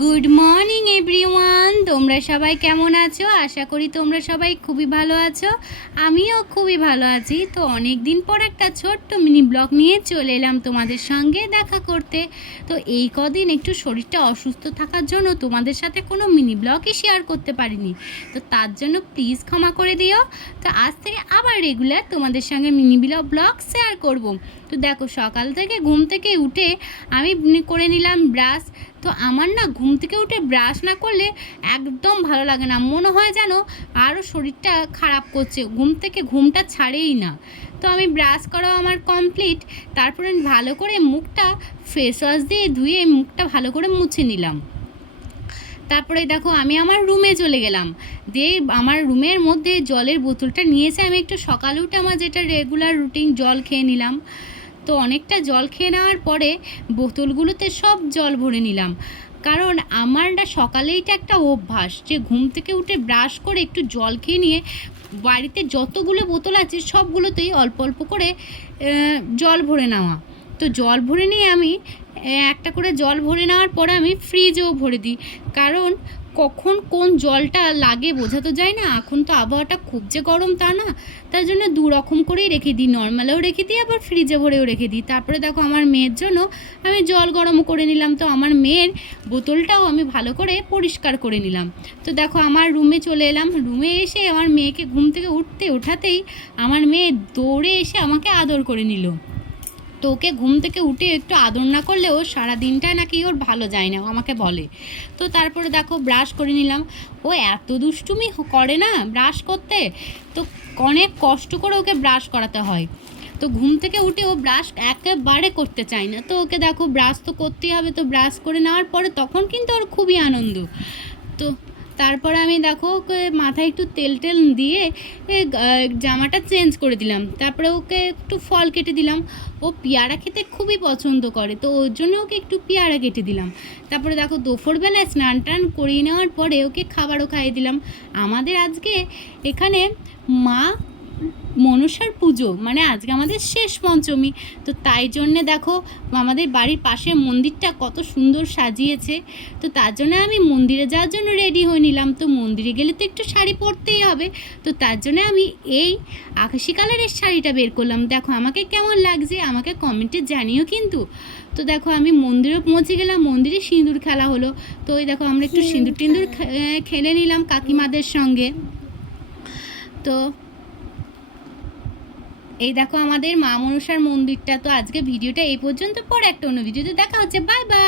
Good morning everyone, তোমরা সবাই কেমন আছো? আশা করি তোমরা সবাই খুবই ভালো আছো। আমিও খুবই ভালো আছি। তো অনেক দিন পর একটা ছোট্ট মিনি ব্লগ নিয়ে চলে এলাম তোমাদের সঙ্গে দেখা করতে। তো এই কদিন একটু শরীরটা অসুস্থ থাকার জন্য তোমাদের সাথে কোনো মিনি ব্লগই শেয়ার করতে পারিনি। তো তার জন্য প্লিজ ক্ষমা করে দিও। তো আজ থেকে আবার রেগুলার তোমাদের সঙ্গে মিনি ব্লগ শেয়ার করব। তো দেখো, সকাল থেকে ঘুম থেকে উঠে আমি করে নিলাম ব্রাশ। তো আমার না ঘুম থেকে উঠে ব্রাশ না করলে একদম ভালো লাগে না, মনে হয় যেন আরও শরীরটা খারাপ করছে, ঘুমটা ছাড়েই না। তো আমি ব্রাশ করাও আমার কমপ্লিট। তারপরে ভালো করে মুখটা ফেস ওয়াশ দিয়ে ধুয়ে মুখটা ভালো করে মুছে নিলাম। তারপরে দেখো আমি আমার রুমে চলে গেলাম। দিয়ে আমার রুমের মধ্যে জলের বোতলটা নিয়েছে, আমি একটু সকালে উঠে আমার যেটা রেগুলার রুটিন জল খেয়ে নিলাম। তো অনেকটা জল খেয়ে নেওয়ার পরে বোতলগুলোতে সব জল ভরে নিলাম, কারণ আমার না সকালেইটা একটা অভ্যাস যে ঘুম থেকে উঠে ব্রাশ করে একটু জল খেয়ে নিয়ে বাড়িতে যতগুলো বোতল আছে সবগুলোতেই অল্প অল্প করে জল ভরে নেওয়া। তো জল ভরে নিয়ে আমি একটা করে জল ভরে নেওয়ার পরে আমি ফ্রিজেও ভরে দিই, কারণ কখন কোন জলটা লাগে বোঝা তো যায় না। এখন তো আবহাওয়াটা খুব যে গরম তা না, তার জন্য দু রকম করেই রেখে দিই, নর্মালেও রেখে দিই আবার ফ্রিজে ভরেও রেখে দিই। তারপরে দেখো আমার মেয়ের জন্য আমি জল গরম করে নিলাম। তো আমার মেয়ের বোতলটাও আমি ভালো করে পরিষ্কার করে নিলাম। তো দেখো আমার রুমে চলে এলাম। রুমে এসে আমার মেয়েকে ঘুম থেকে ওঠাতেই আমার মেয়ে দৌড়ে এসে আমাকে আদর করে নিল। তো ওকে ঘুম থেকে উঠে একটু আদর না করলে ও সারাদিনটায় নাকি ওর ভালো যায় না, আমাকে বলে। তো তারপরে দেখো ব্রাশ করে নিলাম। ও এত দুষ্টুমি করে না ব্রাশ করতে, তো অনেক কষ্ট করে ওকে ব্রাশ করাতে হয়। তো ঘুম থেকে উঠে ও ব্রাশ একেবারে করতে চায় না। তো ওকে দেখো ব্রাশ তো করতেই হবে, তো ব্রাশ করে নেওয়ার পরে তখন কিন্তু ওর খুবই আনন্দ। তো তারপরে আমি দেখো ওকে মাথায় একটু তেল দিয়ে জামাটা চেঞ্জ করে দিলাম। তারপরে ওকে একটু ফল কেটে দিলাম। ও পেয়ারা খেতে খুবই পছন্দ করে, তো ওর জন্য ওকে একটু পেয়ারা কেটে দিলাম। তারপরে দেখো দুপুরবেলায় স্নান টান করিয়ে নেওয়ার পরে ওকে খাবারও খাইয়ে দিলাম। আমাদের আজকে এখানে মা মনসার পুজো, মানে আজকে আমাদের শেষ পঞ্চমী। তো তাই জন্যে দেখো আমাদের বাড়ির পাশে মন্দিরটা কত সুন্দর সাজিয়েছে। তো তার জন্য আমি মন্দিরে যাওয়ার জন্য রেডি হয়ে নিলাম। তো মন্দিরে গেলে তো একটু শাড়ি পরতেই হবে। তো তার জন্য আমি এই আকাশি কালারের শাড়িটা বের করলাম। দেখো আমাকে কেমন লাগছে আমাকে কমেন্টে জানিও কিন্তু। তো দেখো আমি মন্দিরে পৌঁছে গেলাম, মন্দিরে সিঁদুর খেলা হলো। তো ওই দেখো আমরা একটু সিঁদুর টিঁদুর খেলে নিলাম কাকিমাদের সঙ্গে। তো এই দেখো আমাদের মা মনসার মন্দিরটা। তো আজকে ভিডিওটা এই পর্যন্ত, পরে একটা অন্য ভিডিওতে দেখা হচ্ছে। Bye bye.